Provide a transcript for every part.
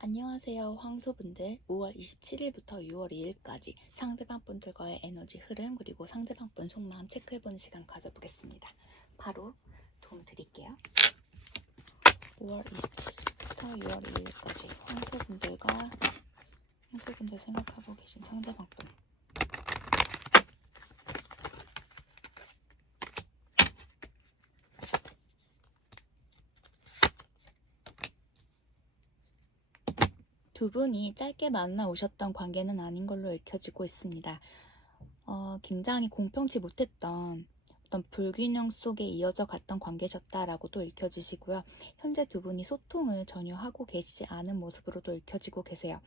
안녕하세요, 황소분들. 5월 27일부터 6월 2일까지 상대방 분들과의 에너지 흐름 그리고 상대방 분 속마음 체크해보는 시간 가져보겠습니다. 바로 도움 드릴게요. 5월 27일부터 6월 2일까지 황소분들 생각하고 계신 상대방 분. 두 분이 짧게 만나 오셨던 관계는 아닌 걸로 읽혀지고 있습니다. 굉장히 공평치 못했던 어떤 불균형 속에 이어져 갔던 관계셨다라고도 읽혀지시고요. 현재 두 분이 소통을 전혀 하고 계시지 않은 모습으로도 읽혀지고 계세요.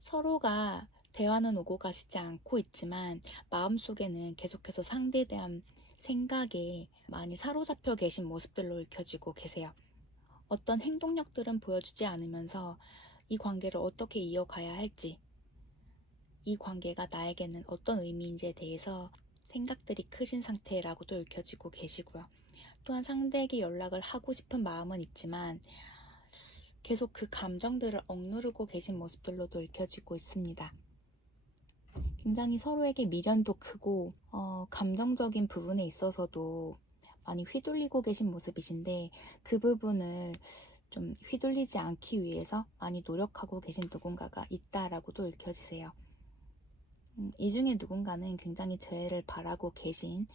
서로가 대화는 오고 가시지 않고 있지만 마음속에는 계속해서 상대에 대한 생각에 많이 사로잡혀 계신 모습들로 읽혀지고 계세요. 어떤 행동력들은 보여주지 않으면서 이 관계를 어떻게 이어가야 할지, 이 관계가 나에게는 어떤 의미인지에 대해서 생각들이 크신 상태라고도 읽혀지고 계시고요. 또한 상대에게 연락을 하고 싶은 마음은 있지만 계속 그 감정들을 억누르고 계신 모습들로도 읽혀지고 있습니다. 굉장히 서로에게 미련도 크고 감정적인 부분에 있어서도 많이 휘둘리고 계신 모습이신데 그 부분을 좀 휘둘리지 않기 위해서 많이 노력하고 계신 누군가가 있다라고도 읽혀지세요. 이 중에 누군가는 굉장히 재회를 바라고 계신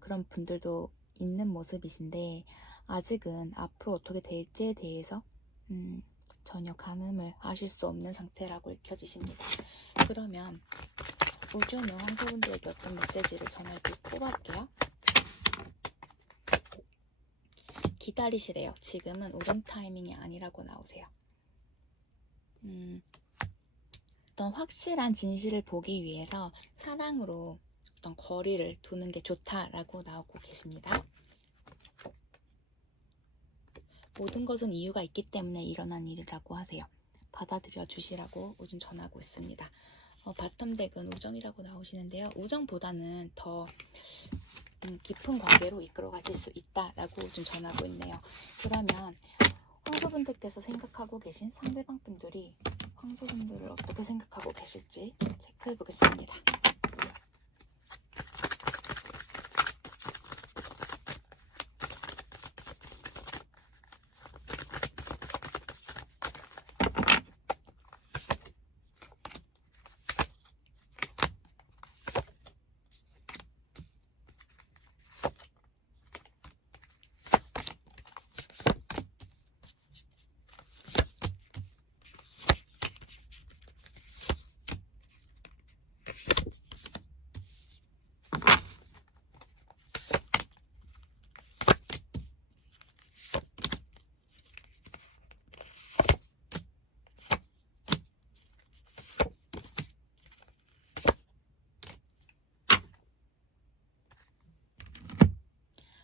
그런 분들도 있는 모습이신데 아직은 앞으로 어떻게 될지에 대해서 전혀 가늠을 하실 수 없는 상태라고 읽혀지십니다. 그러면 우주는 황소분들에게 어떤 메시지를 전할지 뽑아볼게요. 기다리시래요. 지금은 옳은 타이밍이 아니라고 나오세요. 어떤 확실한 진실을 보기 위해서 사랑으로 어떤 거리를 두는 게 좋다라고 나오고 계십니다. 모든 것은 이유가 있기 때문에 일어난 일이라고 하세요. 받아들여 주시라고 우준 전하고 있습니다. 바텀덱은 우정이라고 나오시는데요. 우정보다는 더 깊은 관계로 이끌어 가실 수 있다라고 우준 전하고 있네요. 그러면 황소분들께서 생각하고 계신 상대방 분들이 황소분들을 어떻게 생각하고 계실지 체크해 보겠습니다.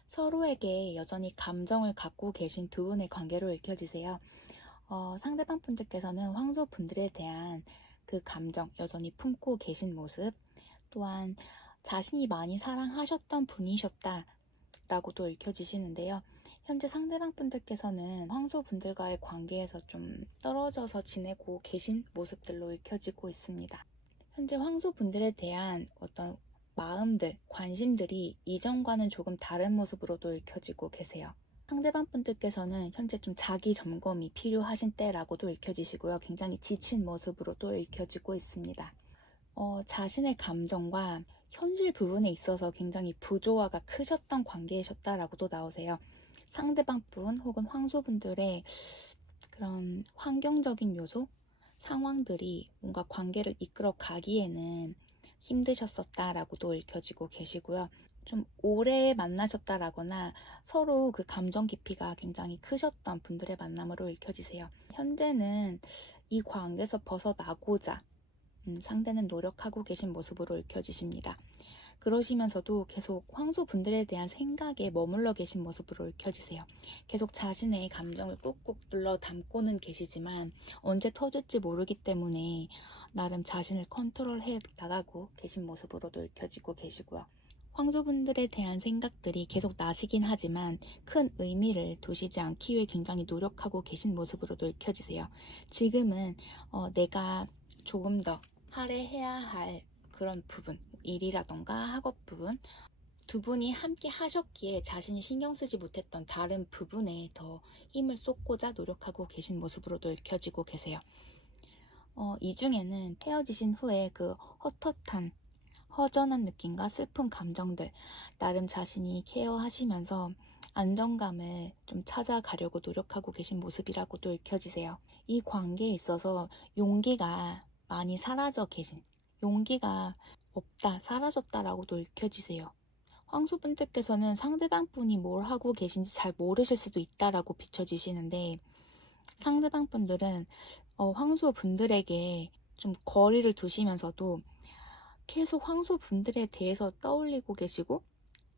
서로에게 여전히 감정을 갖고 계신 두 분의 관계로 읽혀지세요. 상대방 분들께서는 황소 분들에 대한 그 감정 여전히 품고 계신 모습, 또한 자신이 많이 사랑하셨던 분이셨다라고도 읽혀지시는데요. 현재 상대방 분들께서는 황소 분들과의 관계에서 좀 떨어져서 지내고 계신 모습들로 읽혀지고 있습니다. 현재 황소 분들에 대한 어떤 마음들, 관심들이 이전과는 조금 다른 모습으로도 읽혀지고 계세요. 상대방 분들께서는 현재 좀 자기 점검이 필요하신 때라고도 읽혀지시고요. 굉장히 지친 모습으로도 읽혀지고 있습니다. 자신의 감정과 현실 부분에 있어서 굉장히 부조화가 크셨던 관계이셨다라고도 나오세요. 상대방 분 혹은 황소분들의 그런 환경적인 요소, 상황들이 뭔가 관계를 이끌어 가기에는 힘드셨었다라고도 읽혀지고 계시고요. 좀 오래 만나셨다라거나 서로 그 감정 깊이가 굉장히 크셨던 분들의 만남으로 읽혀지세요. 현재는 이 관계에서 벗어나고자 상대는 노력하고 계신 모습으로 읽혀지십니다. 그러시면서도 계속 황소분들에 대한 생각에 머물러 계신 모습으로 읽혀지세요. 계속 자신의 감정을 꾹꾹 눌러 담고는 계시지만 언제 터질지 모르기 때문에 나름 자신을 컨트롤해 나가고 계신 모습으로도 읽혀지고 계시고요. 황소분들에 대한 생각들이 계속 나시긴 하지만 큰 의미를 두시지 않기 위해 굉장히 노력하고 계신 모습으로도 읽혀지세요. 지금은 내가 조금 더 할애해야 할 그런 부분, 일이라던가 학업 부분, 두 분이 함께 하셨기에 자신이 신경 쓰지 못했던 다른 부분에 더 힘을 쏟고자 노력하고 계신 모습으로도 읽혀지고 계세요. 이 중에는 헤어지신 후에 그 헛헛한 허전한 느낌과 슬픈 감정들, 나름 자신이 케어하시면서 안정감을 좀 찾아가려고 노력하고 계신 모습이라고도 읽혀지세요. 이 관계에 있어서 용기가 많이 사라져 계신, 용기가 없다, 사라졌다라고도 읽혀지세요. 황소분들께서는 상대방 분이 뭘 하고 계신지 잘 모르실 수도 있다라고 비춰지시는데, 상대방 분들은 황소분들에게 좀 거리를 두시면서도 계속 황소분들에 대해서 떠올리고 계시고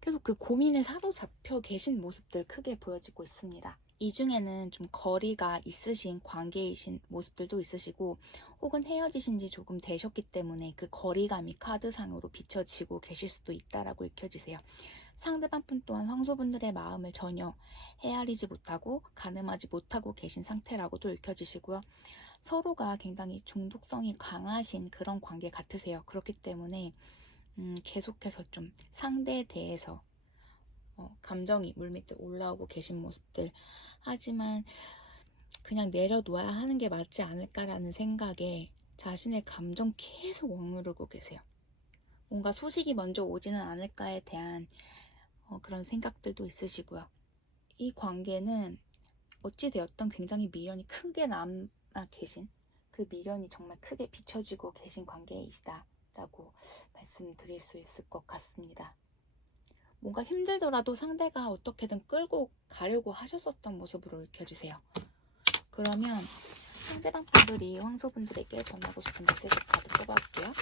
계속 그 고민에 사로잡혀 계신 모습들 크게 보여지고 있습니다. 이 중에는 좀 거리가 있으신 관계이신 모습들도 있으시고 혹은 헤어지신 지 조금 되셨기 때문에 그 거리감이 카드상으로 비춰지고 계실 수도 있다라고 읽혀지세요. 상대방 분 또한 황소분들의 마음을 전혀 헤아리지 못하고 가늠하지 못하고 계신 상태라고도 읽혀지시고요. 서로가 굉장히 중독성이 강하신 그런 관계 같으세요. 그렇기 때문에 계속해서 좀 상대에 대해서 감정이 물밑에 올라오고 계신 모습들, 하지만 그냥 내려놓아야 하는 게 맞지 않을까라는 생각에 자신의 감정 계속 억누르고 계세요. 뭔가 소식이 먼저 오지는 않을까에 대한 그런 생각들도 있으시고요. 이 관계는 어찌되었던 굉장히 미련이 크게 남아 계신, 그 미련이 정말 크게 비춰지고 계신 관계이시다라고 말씀드릴 수 있을 것 같습니다. 뭔가 힘들더라도 상대가 어떻게든 끌고 가려고 하셨었던 모습으로 읽혀지세요. 그러면 상대방 분들이 황소분들에게 전하고 싶은 메시지 카드 뽑아볼게요.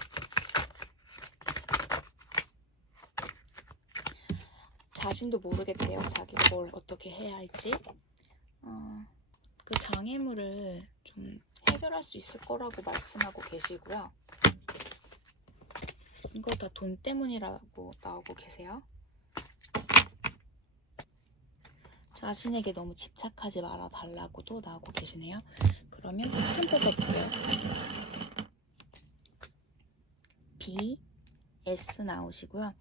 자신도 모르겠대요. 자기가 뭘 어떻게 해야 할지. 그 장애물을 좀 해결할 수 있을 거라고 말씀하고 계시고요. 이거 다 돈 때문이라고 나오고 계세요. 자신에게 너무 집착하지 말아 달라고도 나오고 계시네요. 그러면 큰 뽑아볼게요. B, S 나오시고요.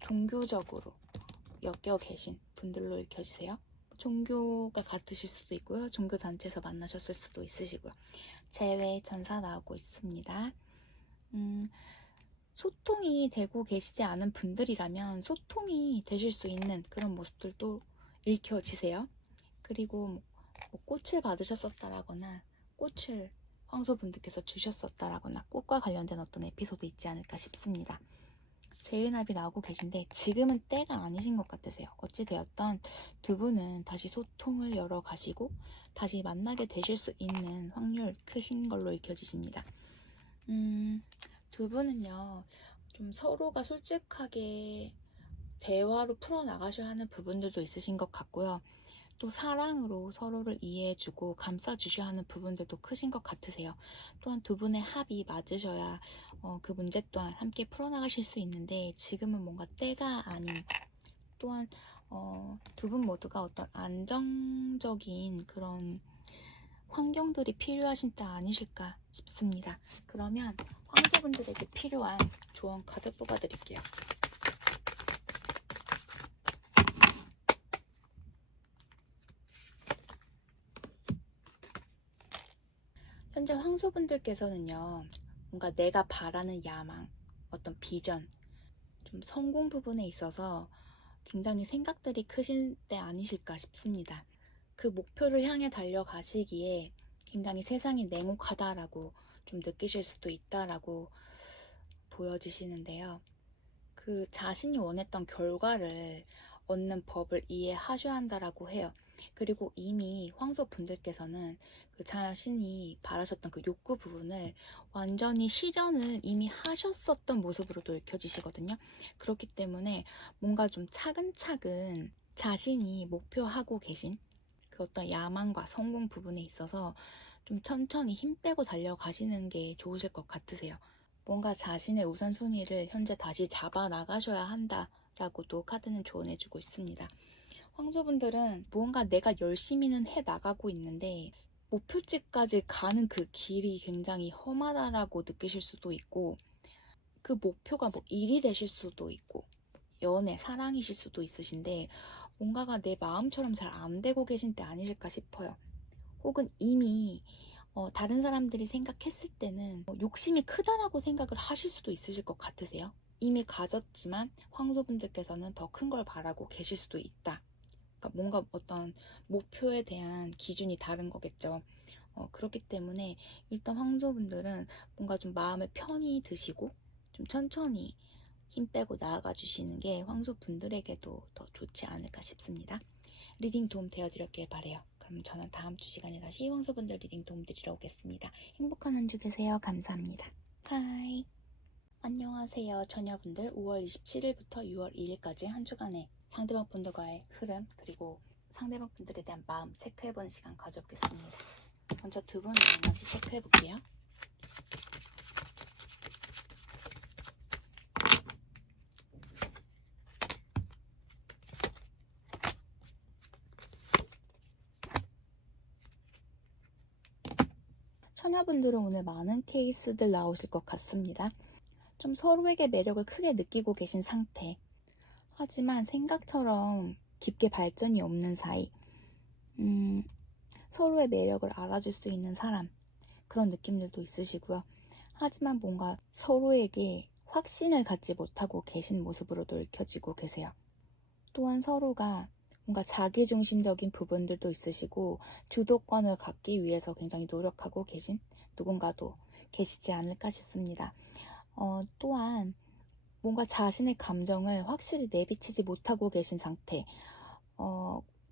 종교적으로 엮여 계신 분들로 읽혀주세요. 종교가 같으실 수도 있고요. 종교 단체에서 만나셨을 수도 있으시고요. 재회 전사 나오고 있습니다. 소통이 되고 계시지 않은 분들이라면 소통이 되실 수 있는 그런 모습들도 읽혀지세요. 그리고 뭐 꽃을 받으셨었다라거나 꽃을 황소분들께서 주셨었다라거나 꽃과 관련된 어떤 에피소드 있지 않을까 싶습니다. 재회납이 나오고 계신데 지금은 때가 아니신 것 같으세요. 어찌되었던 두 분은 다시 소통을 열어가시고 다시 만나게 되실 수 있는 확률 크신 걸로 읽혀지십니다. 두 분은요, 좀 서로가 솔직하게 대화로 풀어나가셔야 하는 부분들도 있으신 것 같고요. 또 사랑으로 서로를 이해해주고 감싸주셔야 하는 부분들도 크신 것 같으세요. 또한 두 분의 합이 맞으셔야 그 문제 또한 함께 풀어나가실 수 있는데 지금은 뭔가 때가 아닌, 또한 두 분 모두가 어떤 안정적인 그런 환경들이 필요하신 때 아니실까 싶습니다. 그러면 황소분들에게 필요한 조언 카드 뽑아드릴게요. 현재 황소분들께서는요, 뭔가 내가 바라는 야망, 어떤 비전, 좀 성공 부분에 있어서 굉장히 생각들이 크신 때 아니실까 싶습니다. 그 목표를 향해 달려가시기에 굉장히 세상이 냉혹하다라고 좀 느끼실 수도 있다라고 보여지시는데요. 그 자신이 원했던 결과를 얻는 법을 이해하셔야 한다라고 해요. 그리고 이미 황소분들께서는 그 자신이 바라셨던 그 욕구 부분을 완전히 실현을 이미 하셨었던 모습으로도 읽혀지시거든요. 그렇기 때문에 뭔가 좀 차근차근 자신이 목표하고 계신 그 어떤 야망과 성공 부분에 있어서 좀 천천히 힘 빼고 달려가시는 게 좋으실 것 같으세요. 뭔가 자신의 우선순위를 현재 다시 잡아 나가셔야 한다라고도 카드는 조언해주고 있습니다. 황소분들은 무언가 내가 열심히는 해 나가고 있는데 목표지까지 가는 그 길이 굉장히 험하다라고 느끼실 수도 있고, 그 목표가 뭐 일이 되실 수도 있고 연애, 사랑이실 수도 있으신데 뭔가가 내 마음처럼 잘 안 되고 계신 때 아니실까 싶어요. 혹은 이미 다른 사람들이 생각했을 때는 욕심이 크다라고 생각을 하실 수도 있으실 것 같으세요. 이미 가졌지만 황소분들께서는 더 큰 걸 바라고 계실 수도 있다. 그러니까 뭔가 어떤 목표에 대한 기준이 다른 거겠죠. 그렇기 때문에 일단 황소분들은 뭔가 좀 마음을 편히 드시고 좀 천천히 힘 빼고 나아가 주시는 게 황소분들에게도 더 좋지 않을까 싶습니다. 리딩 도움 되어드렸길 바래요. 그럼 저는 다음 주 시간에 다시 황소분들 리딩 도움 드리러 오겠습니다. 행복한 한 주 되세요. 감사합니다. 바이. 안녕하세요. 처녀분들 5월 27일부터 6월 2일까지 한 주간의 상대방 분들과의 흐름, 그리고 상대방 분들에 대한 마음 체크해보는 시간 가져보겠습니다. 먼저 두 분의 에너지 체크해볼게요. 처녀분들은 오늘 많은 케이스들 나오실 것 같습니다. 좀 서로에게 매력을 크게 느끼고 계신 상태, 하지만 생각처럼 깊게 발전이 없는 사이, 서로의 매력을 알아줄 수 있는 사람, 그런 느낌들도 있으시고요. 하지만 뭔가 서로에게 확신을 갖지 못하고 계신 모습으로도 읽혀지고 계세요. 또한 서로가 뭔가 자기중심적인 부분들도 있으시고 주도권을 갖기 위해서 굉장히 노력하고 계신 누군가도 계시지 않을까 싶습니다. 또한 뭔가 자신의 감정을 확실히 내비치지 못하고 계신 상태,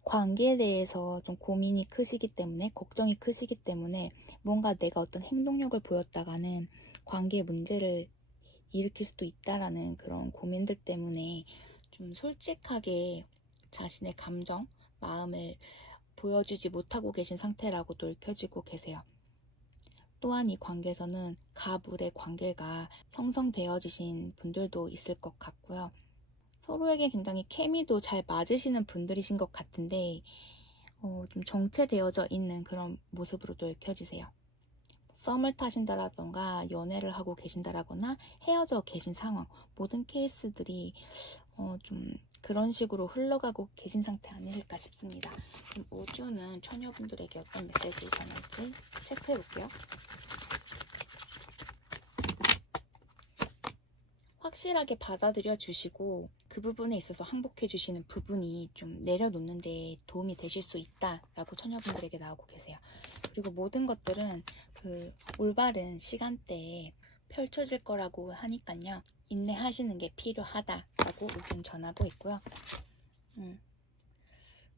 관계에 대해서 좀 고민이 크시기 때문에, 걱정이 크시기 때문에 뭔가 내가 어떤 행동력을 보였다가는 관계에 문제를 일으킬 수도 있다라는 그런 고민들 때문에 좀 솔직하게 자신의 감정, 마음을 보여주지 못하고 계신 상태라고도 읽혀지고 계세요. 또한 이 관계에서는 가불의 관계가 형성되어지신 분들도 있을 것 같고요. 서로에게 굉장히 케미도 잘 맞으시는 분들이신 것 같은데 좀 정체되어져 있는 그런 모습으로도 읽혀지세요. 썸을 타신다라던가 연애를 하고 계신다라거나 헤어져 계신 상황, 모든 케이스들이 좀 그런 식으로 흘러가고 계신 상태 아니실까 싶습니다. 그럼 우주는 처녀분들에게 어떤 메시지를 전할지 체크해 볼게요. 확실하게 받아들여 주시고 그 부분에 있어서 항복해 주시는 부분이 좀 내려놓는 데 도움이 되실 수 있다라고 처녀분들에게 나오고 계세요. 그리고 모든 것들은 그 올바른 시간대에 펼쳐질 거라고 하니까요. 인내하시는 게 필요하다라고 우선 전하고 있고요.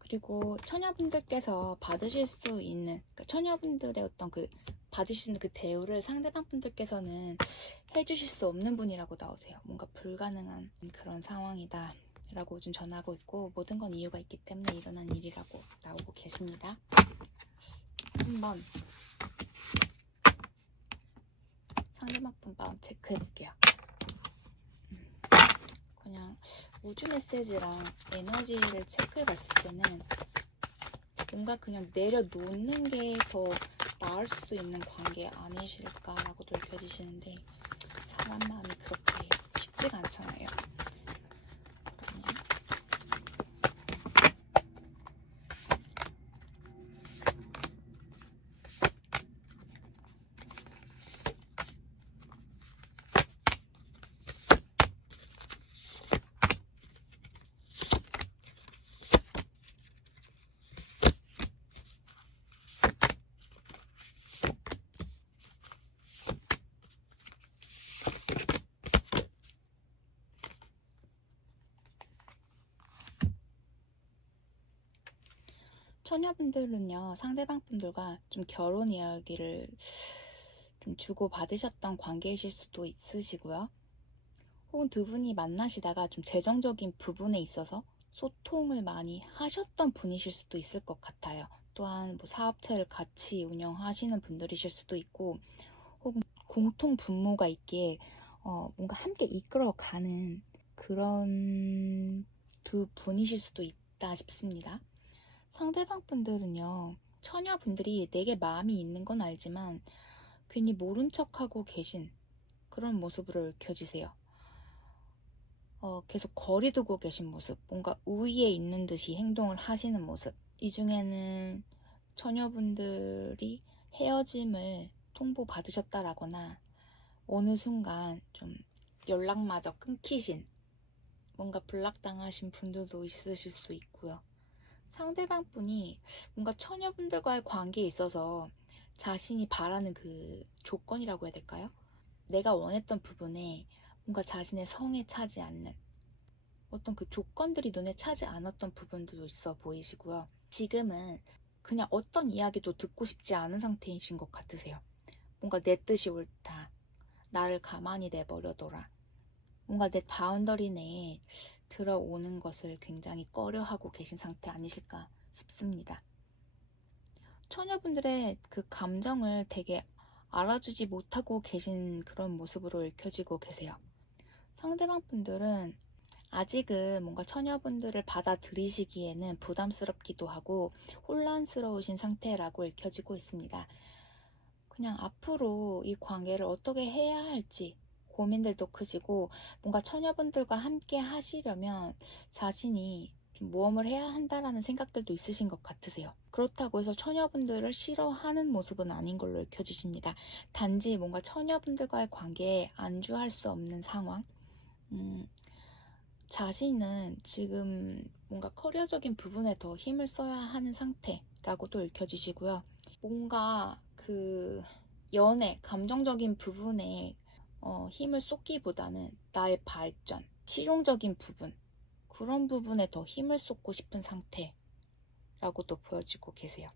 그리고 처녀분들께서 받으실 수 있는, 그러니까 처녀분들의 어떤 그 받으시는 그 대우를 상대방 분들께서는 해주실 수 없는 분이라고 나오세요. 뭔가 불가능한 그런 상황이다 라고 좀 전하고 있고, 모든 건 이유가 있기 때문에 일어난 일이라고 나오고 계십니다. 한번 상대방 분 마음 체크해 볼게요. 그냥 우주 메시지랑 에너지를 체크해 봤을 때는 뭔가 그냥 내려놓는 게 더 나을 수도 있는 관계 아니실까라고도 느껴지시는데, 사람 마음이 그렇게 쉽지가 않잖아요. 처녀분들은요, 상대방 분들과 좀 결혼 이야기를 좀 주고받으셨던 관계이실 수도 있으시고요. 혹은 두 분이 만나시다가 좀 재정적인 부분에 있어서 소통을 많이 하셨던 분이실 수도 있을 것 같아요. 또한 뭐 사업체를 같이 운영하시는 분들이실 수도 있고, 혹은 공통 분모가 있기에 뭔가 함께 이끌어가는 그런 두 분이실 수도 있다 싶습니다. 상대방 분들은요, 처녀분들이 내게 마음이 있는 건 알지만 괜히 모른 척하고 계신 그런 모습으로 읽혀지세요. 계속 거리 두고 계신 모습, 뭔가 우위에 있는 듯이 행동을 하시는 모습. 이 중에는 처녀분들이 헤어짐을 통보받으셨다라거나 어느 순간 좀 연락마저 끊기신, 뭔가 블락당하신 분들도 있으실 수 있고요. 상대방 분이 뭔가 처녀분들과의 관계에 있어서 자신이 바라는 그 조건이라고 해야 될까요? 내가 원했던 부분에 뭔가 자신의 성에 차지 않는 어떤 그 조건들이 눈에 차지 않았던 부분도 있어 보이시고요. 지금은 그냥 어떤 이야기도 듣고 싶지 않은 상태이신 것 같으세요. 뭔가 내 뜻이 옳다. 나를 가만히 내버려둬라. 뭔가 내 바운더리 내에 들어오는 것을 굉장히 꺼려하고 계신 상태 아니실까 싶습니다. 처녀분들의 그 감정을 되게 알아주지 못하고 계신 그런 모습으로 읽혀지고 계세요. 상대방 분들은 아직은 뭔가 처녀분들을 받아들이시기에는 부담스럽기도 하고 혼란스러우신 상태라고 읽혀지고 있습니다. 그냥 앞으로 이 관계를 어떻게 해야 할지 고민들도 크시고, 뭔가 처녀분들과 함께 하시려면 자신이 좀 모험을 해야 한다라는 생각들도 있으신 것 같으세요. 그렇다고 해서 처녀분들을 싫어하는 모습은 아닌 걸로 읽혀지십니다. 단지 뭔가 처녀분들과의 관계에 안주할 수 없는 상황, 자신은 지금 뭔가 커리어적인 부분에 더 힘을 써야 하는 상태라고도 읽혀지시고요. 뭔가 그 연애, 감정적인 부분에 힘을 쏟기보다는 나의 발전, 실용적인 부분, 그런 부분에 더 힘을 쏟고 싶은 상태라고도 보여지고 계세요.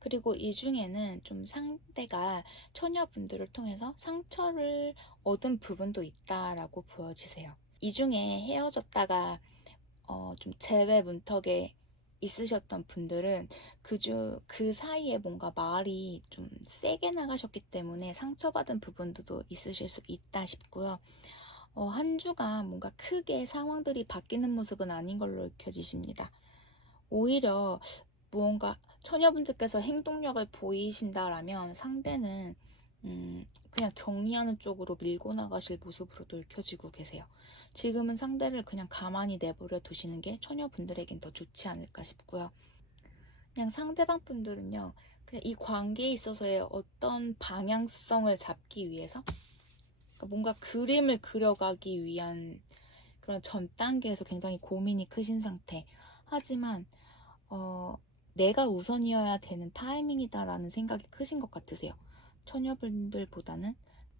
그리고 이 중에는 좀 상대가 처녀분들을 통해서 상처를 얻은 부분도 있다라고 보여지세요. 이 중에 헤어졌다가 좀 재회 문턱에 있으셨던 분들은 그 사이에 뭔가 말이 좀 세게 나가셨기 때문에 상처받은 부분도 있으실 수 있다 싶고요. 한 주간 뭔가 크게 상황들이 바뀌는 모습은 아닌 걸로 읽혀지십니다. 오히려 무언가 처녀분들께서 행동력을 보이신다라면 상대는 그냥 정리하는 쪽으로 밀고 나가실 모습으로도 읽혀지고 계세요. 지금은 상대를 그냥 가만히 내버려 두시는 게 처녀분들에겐 더 좋지 않을까 싶고요. 그냥 상대방 분들은요, 그냥 이 관계에 있어서의 어떤 방향성을 잡기 위해서, 그러니까 뭔가 그림을 그려가기 위한 그런 전 단계에서 굉장히 고민이 크신 상태. 하지만 내가 우선이어야 되는 타이밍이다라는 생각이 크신 것 같으세요. 처녀분들보다는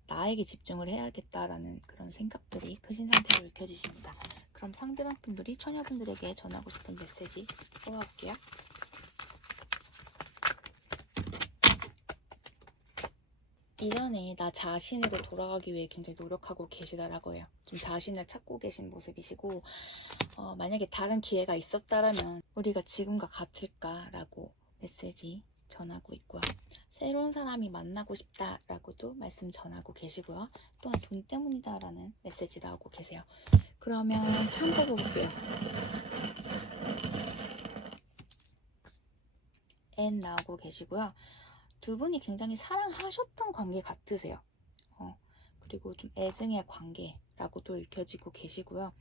나에게 집중을 해야겠다라는 그런 생각들이 크신 상태로 읽혀지십니다. 그럼 상대방 분들이 처녀분들에게 전하고 싶은 메시지 뽑아볼게요. 이전에 나 자신으로 돌아가기 위해 굉장히 노력하고 계시다라고 해요. 좀 자신을 찾고 계신 모습이시고, 만약에 다른 기회가 있었다라면 우리가 지금과 같을까라고 메시지 전하고 있고요. 새로운 사람이 만나고 싶다라고도 말씀 전하고 계시고요. 또한 돈 때문이다라는 메시지 나오고 계세요. 그러면 참고 볼게요. N 나오고 계시고요. 두 분이 굉장히 사랑하셨던 관계 같으세요. 그리고 좀 애증의 관계라고도 읽혀지고 계시고요.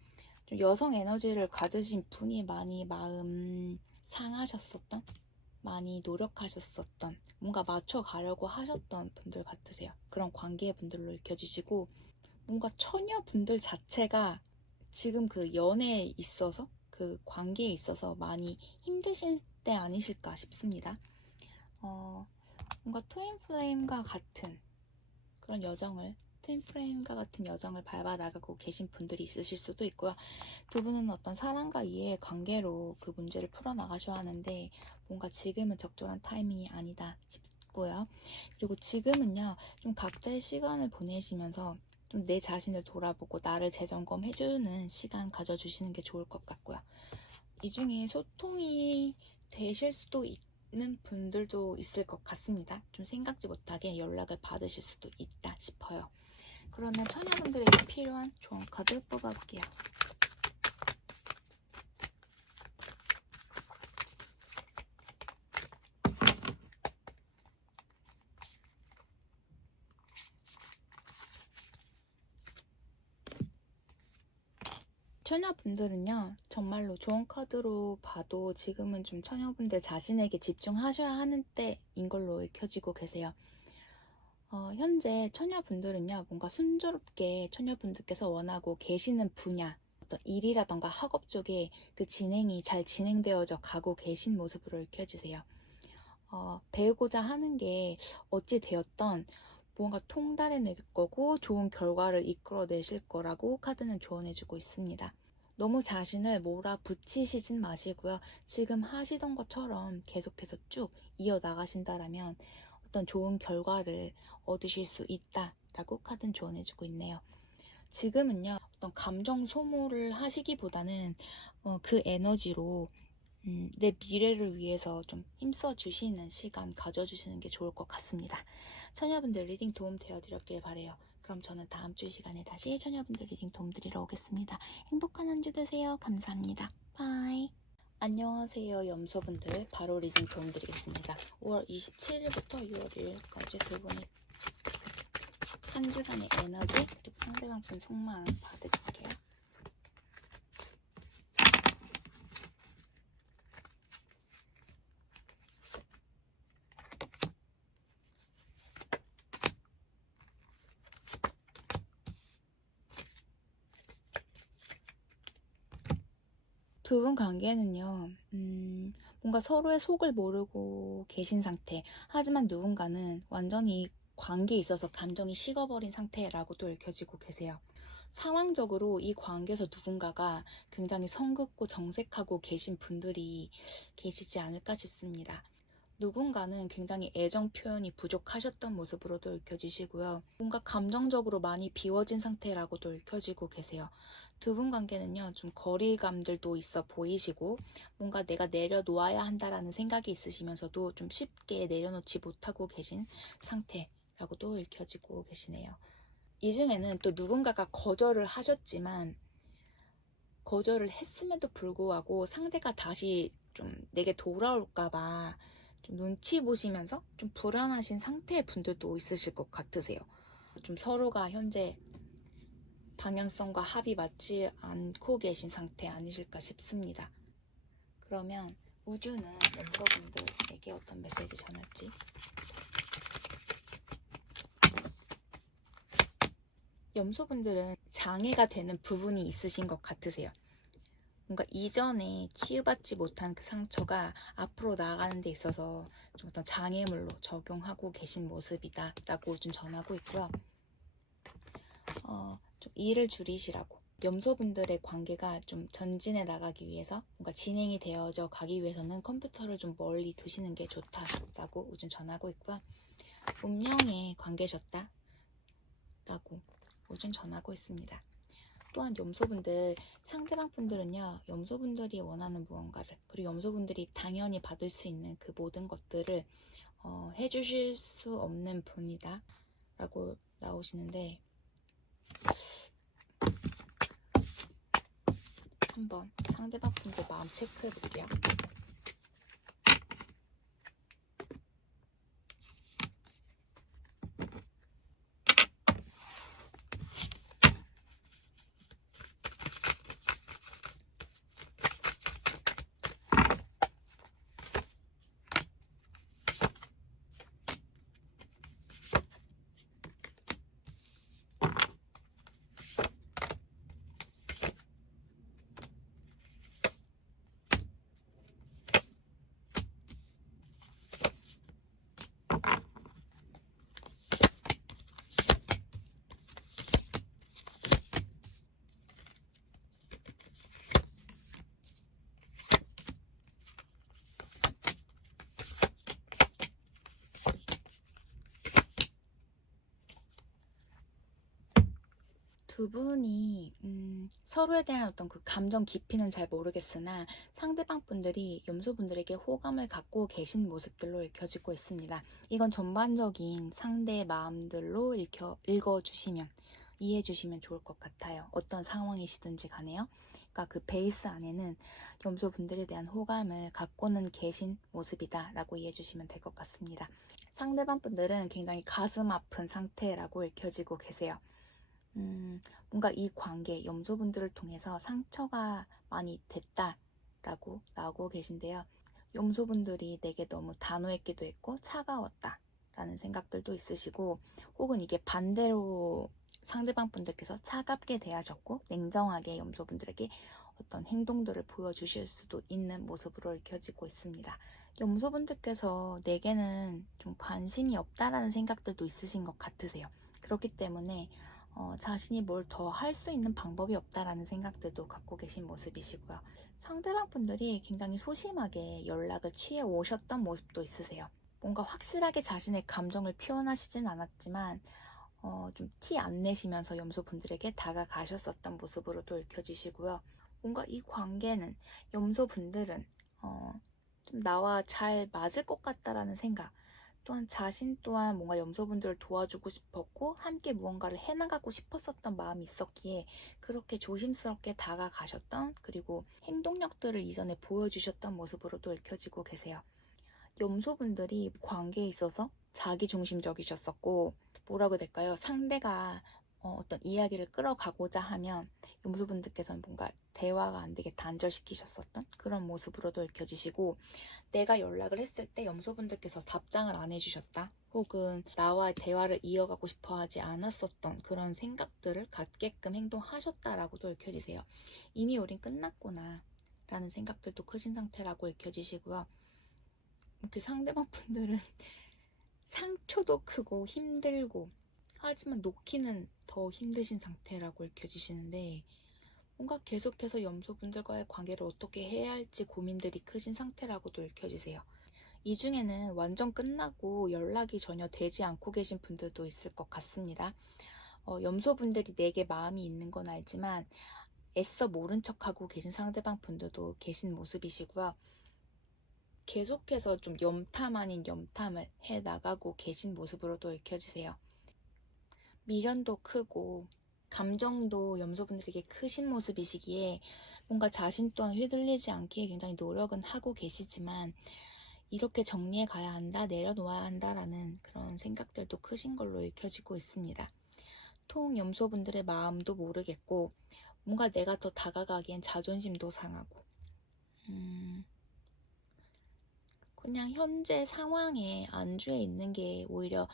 좀 여성 에너지를 가지신 분이 많이 마음 상하셨었던, 많이 노력하셨었던, 뭔가 맞춰가려고 하셨던 분들 같으세요. 그런 관계의 분들로 읽혀지시고, 뭔가 처녀분들 자체가 지금 그 연애에 있어서, 그 관계에 있어서 많이 힘드신 때 아니실까 싶습니다. 뭔가 트윈플레임과 같은 그런 여정을, 트윈플레임과 같은 여정을 밟아 나가고 계신 분들이 있으실 수도 있고요. 두 분은 어떤 사랑과 이해의 관계로 그 문제를 풀어나가셔야 하는데 뭔가 지금은 적절한 타이밍이 아니다 싶고요. 그리고 지금은요, 좀 각자의 시간을 보내시면서 좀 내 자신을 돌아보고 나를 재점검해주는 시간 가져주시는 게 좋을 것 같고요. 이 중에 소통이 되실 수도 분들도 있을 것 같습니다. 좀 생각지 못하게 연락을 받으실 수도 있다 싶어요. 그러면 처녀분들에게 필요한 조언 카드 뽑아볼게요. 처녀분들은요, 정말로 좋은 카드로 봐도 지금은 좀 처녀분들 자신에게 집중하셔야 하는 때인 걸로 읽혀지고 계세요. 현재 처녀분들은요, 뭔가 순조롭게 처녀분들께서 원하고 계시는 분야, 어떤 일이라던가 학업 쪽에 그 진행이 잘 진행되어져 가고 계신 모습으로 읽혀지세요. 배우고자 하는 게 어찌 되었던 뭔가 통달해낼 거고 좋은 결과를 이끌어내실 거라고 카드는 조언해주고 있습니다. 너무 자신을 몰아붙이시진 마시고요. 지금 하시던 것처럼 계속해서 쭉 이어나가신다라면 어떤 좋은 결과를 얻으실 수 있다라고 카드는 조언해주고 있네요. 지금은요, 어떤 감정 소모를 하시기보다는 그 에너지로 내 미래를 위해서 좀 힘써 주시는 시간 가져주시는 게 좋을 것 같습니다. 처녀분들 리딩 도움 되어드렸길 바래요. 그럼 저는 다음 주 시간에 다시 처녀분들 리딩 도움 드리러 오겠습니다. 행복한 한 주 되세요. 감사합니다. 바이. 안녕하세요, 염소분들. 바로 리딩 도움 드리겠습니다. 5월 27일부터 6월 1일까지 두 분이 한 주간의 에너지 그리고 상대방 분 속마음 받을게요. 두 분 관계는요, 뭔가 서로의 속을 모르고 계신 상태. 하지만 누군가는 완전히 이 관계에 있어서 감정이 식어버린 상태라고도 읽혀지고 계세요. 상황적으로 이 관계에서 누군가가 굉장히 성급고 정색하고 계신 분들이 계시지 않을까 싶습니다. 누군가는 굉장히 애정 표현이 부족하셨던 모습으로도 읽혀지시고요. 뭔가 감정적으로 많이 비워진 상태라고도 읽혀지고 계세요. 두 분 관계는요, 좀 거리감들도 있어 보이시고, 뭔가 내가 내려놓아야 한다라는 생각이 있으시면서도 좀 쉽게 내려놓지 못하고 계신 상태라고도 읽혀지고 계시네요. 이 중에는 또 누군가가 거절을 하셨지만, 거절을 했음에도 불구하고 상대가 다시 좀 내게 돌아올까봐 좀 눈치 보시면서 좀 불안하신 상태의 분들도 있으실 것 같으세요. 좀 서로가 현재 방향성과 합이 맞지 않고 계신 상태 아니실까 싶습니다. 그러면 우주는 멤버분들에게 어떤 메시지 전할지. 염소분들은 장애가 되는 부분이 있으신 것 같으세요. 뭔가 이전에 치유받지 못한 그 상처가 앞으로 나아가는 데 있어서 좀 어떤 장애물로 적용하고 계신 모습이다 라고 좀 전하고 있고요. 좀 일을 줄이시라고, 염소분들의 관계가 좀 전진해 나가기 위해서, 뭔가 진행이 되어져 가기 위해서는 컴퓨터를 좀 멀리 두시는 게 좋다라고 우준 전하고 있고요. 운명의 관계셨다 라고 우준 전하고 있습니다. 또한 염소분들, 상대방 분들은요, 염소분들이 원하는 무언가를, 그리고 염소분들이 당연히 받을 수 있는 그 모든 것들을 해주실 수 없는 분이다 라고 나오시는데, 한번 상대방 분들 마음 체크해 볼게요. 두 분이 서로에 대한 어떤 그 감정 깊이는 잘 모르겠으나 상대방 분들이 염소분들에게 호감을 갖고 계신 모습들로 읽혀지고 있습니다. 이건 전반적인 상대의 마음들로 읽어주시면 이해해주시면 좋을 것 같아요. 어떤 상황이시든지 간에요. 그러니까 그 베이스 안에는 염소분들에 대한 호감을 갖고는 계신 모습이다 라고 이해해주시면 될 것 같습니다. 상대방 분들은 굉장히 가슴 아픈 상태라고 읽혀지고 계세요. 뭔가 이 관계, 염소분들을 통해서 상처가 많이 됐다라고 나오고 계신데요. 염소분들이 내게 너무 단호했기도 했고 차가웠다라는 생각들도 있으시고, 혹은 이게 반대로 상대방 분들께서 차갑게 대하셨고 냉정하게 염소분들에게 어떤 행동들을 보여주실 수도 있는 모습으로 읽혀지고 있습니다. 염소분들께서 내게는 좀 관심이 없다라는 생각들도 있으신 것 같으세요. 그렇기 때문에 자신이 뭘 더 할 수 있는 방법이 없다라는 생각들도 갖고 계신 모습이시고요. 상대방 분들이 굉장히 소심하게 연락을 취해 오셨던 모습도 있으세요. 뭔가 확실하게 자신의 감정을 표현하시진 않았지만 좀 티 안 내시면서 염소분들에게 다가가셨었던 모습으로도 읽혀지시고요. 뭔가 이 관계는 염소분들은 좀 나와 잘 맞을 것 같다라는 생각, 또한 자신 또한 뭔가 염소분들을 도와주고 싶었고 함께 무언가를 해나가고 싶었었던 마음이 있었기에 그렇게 조심스럽게 다가가셨던, 그리고 행동력들을 이전에 보여주셨던 모습으로도 읽혀지고 계세요. 염소분들이 관계에 있어서 자기중심적이셨었고, 뭐라고 해야 될까요? 상대가 어떤 이야기를 끌어가고자 하면 염소분들께서는 뭔가 대화가 안 되게 단절시키셨었던 그런 모습으로도 읽혀지시고, 내가 연락을 했을 때 염소분들께서 답장을 안 해주셨다, 혹은 나와 대화를 이어가고 싶어 하지 않았었던 그런 생각들을 갖게끔 행동하셨다라고도 읽혀지세요. 이미 우린 끝났구나 라는 생각들도 크신 상태라고 읽혀지시고요. 이렇게 상대방 분들은 상처도 크고 힘들고 하지만 놓기는 더 힘드신 상태라고 읽혀지시는데, 뭔가 계속해서 염소분들과의 관계를 어떻게 해야 할지 고민들이 크신 상태라고도 읽혀지세요. 이 중에는 완전 끝나고 연락이 전혀 되지 않고 계신 분들도 있을 것 같습니다. 염소분들이 내게 마음이 있는 건 알지만 애써 모른 척하고 계신 상대방 분들도 계신 모습이시고요. 계속해서 좀 염탐 아닌 염탐을 해 나가고 계신 모습으로도 읽혀지세요. 미련도 크고 감정도 염소분들에게 크신 모습이시기에 뭔가 자신 또한 휘둘리지 않게 굉장히 노력은 하고 계시지만, 이렇게 정리해 가야 한다, 내려놓아야 한다라는 그런 생각들도 크신 걸로 읽혀지고 있습니다. 통 염소분들의 마음도 모르겠고 뭔가 내가 더 다가가기엔 자존심도 상하고 그냥 현재 상황에 안주해 있는 게 오히려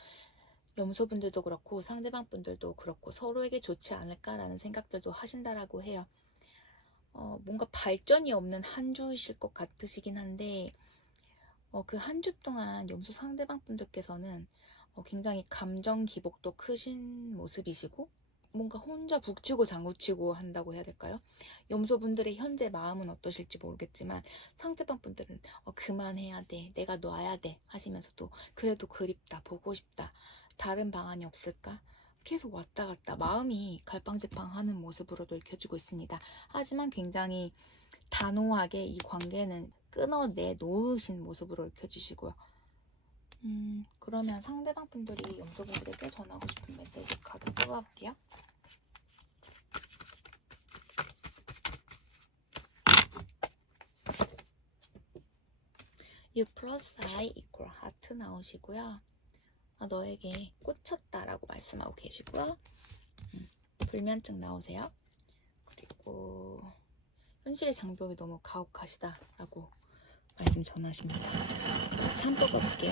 염소분들도 그렇고 상대방 분들도 그렇고 서로에게 좋지 않을까라는 생각들도 하신다라고 해요. 뭔가 발전이 없는 한 주이실 것 같으시긴 한데, 그 한 주 동안 염소 상대방 분들께서는 굉장히 감정 기복도 크신 모습이시고, 뭔가 혼자 북치고 장구치고 한다고 해야 될까요? 염소분들의 현재 마음은 어떠실지 모르겠지만 상대방 분들은 그만해야 돼, 내가 놔야 돼 하시면서도 그래도 그립다, 보고 싶다, 다른 방안이 없을까? 계속 왔다 갔다 마음이 갈팡질팡하는 모습으로도 읽혀지고 있습니다. 하지만 굉장히 단호하게 이 관계는 끊어내 놓으신 모습으로 읽혀지시고요. 그러면 상대방 분들이 염소분들에게 전하고 싶은 메시지 카드 뽑아볼게요. U 플러스 I 이퀄 하트 나오시고요. 너에게 꽂혔다라고 말씀하고 계시고요. 불면증 나오세요. 그리고 현실의 장벽이 너무 가혹하시다라고 말씀 전하십니다. 참 뽑아볼게요.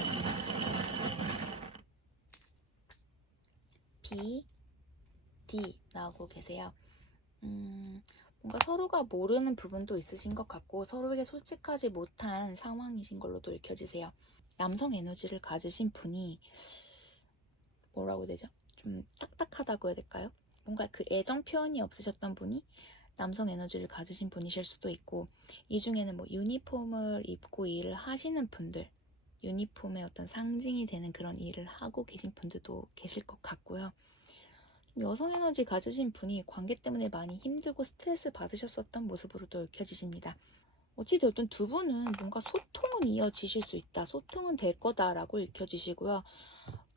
B, D 나오고 계세요. 뭔가 서로가 모르는 부분도 있으신 것 같고 서로에게 솔직하지 못한 상황이신 걸로도 읽혀지세요. 남성 에너지를 가지신 분이 뭐라고 해야 되죠? 좀 딱딱하다고 해야 될까요? 뭔가 그 애정 표현이 없으셨던 분이 남성 에너지를 가지신 분이실 수도 있고, 이 중에는 뭐 유니폼을 입고 일을 하시는 분들, 유니폼의 어떤 상징이 되는 그런 일을 하고 계신 분들도 계실 것 같고요. 여성 에너지 가지신 분이 관계 때문에 많이 힘들고 스트레스 받으셨었던 모습으로도 읽혀지십니다. 어찌되었든 두 분은 뭔가 소통은 이어지실 수 있다, 소통은 될 거다라고 읽혀지시고요.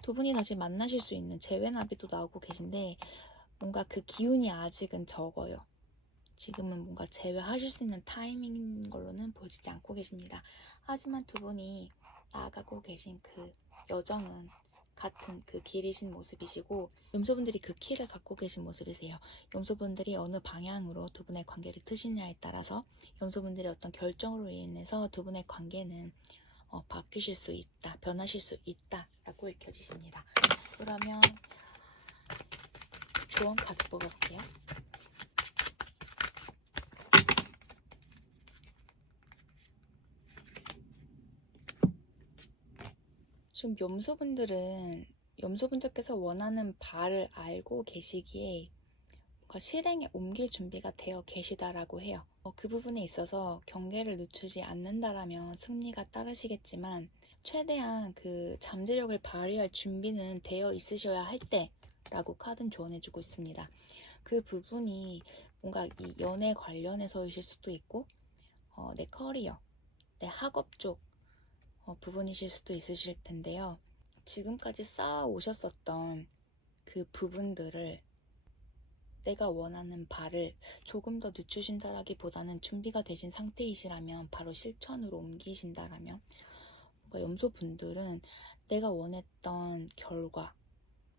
두 분이 다시 만나실 수 있는 재회나비도 나오고 계신데 뭔가 그 기운이 아직은 적어요. 지금은 뭔가 재회하실 수 있는 타이밍인 걸로는 보여지지 않고 계십니다. 하지만 두 분이 나아가고 계신 그 여정은 같은 그 길이신 모습이시고 염소분들이 그 키를 갖고 계신 모습이세요. 염소분들이 어느 방향으로 두 분의 관계를 트시냐에 따라서 염소분들의 어떤 결정으로 인해서 두 분의 관계는 바뀌실 수 있다, 변하실 수 있다라고 읽혀지십니다. 그러면 조언 카드 뽑아볼게요. 지금 염소분들께서 원하는 바를 알고 계시기에 뭔가 실행에 옮길 준비가 되어 계시다라고 해요. 그 부분에 있어서 경계를 늦추지 않는다라면 승리가 따르시겠지만 최대한 그 잠재력을 발휘할 준비는 되어 있으셔야 할 때라고 카드는 조언해주고 있습니다. 그 부분이 뭔가 이 연애 관련해서이실 수도 있고 내 커리어, 내 학업 쪽 부분이실 수도 있으실 텐데요. 지금까지 쌓아오셨었던 그 부분들을 내가 원하는 바를 조금 더 늦추신다라기보다는 준비가 되신 상태이시라면 바로 실천으로 옮기신다라면 뭔가 염소분들은 내가 원했던 결과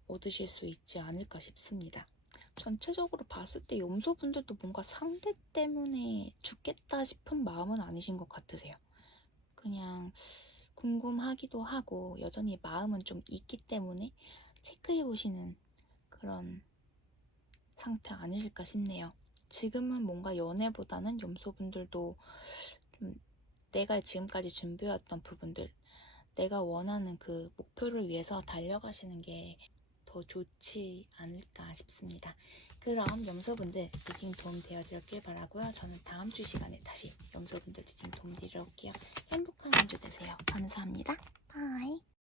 얻으실 수 있지 않을까 싶습니다. 전체적으로 봤을 때 염소분들도 뭔가 상대 때문에 죽겠다 싶은 마음은 아니신 것 같으세요. 그냥 궁금하기도 하고 여전히 마음은 좀 있기 때문에 체크해보시는 그런 상태 아니실까 싶네요. 지금은 뭔가 연애보다는 염소분들도 좀 내가 지금까지 준비해왔던 부분들, 내가 원하는 그 목표를 위해서 달려가시는 게 더 좋지 않을까 싶습니다. 그럼 염소분들 리딩 도움 되어드렸길 바라고요. 저는 다음 주 시간에 다시 염소분들 리딩 도움 드리러 올게요. 행복한 한 주 되세요. 감사합니다. 바이.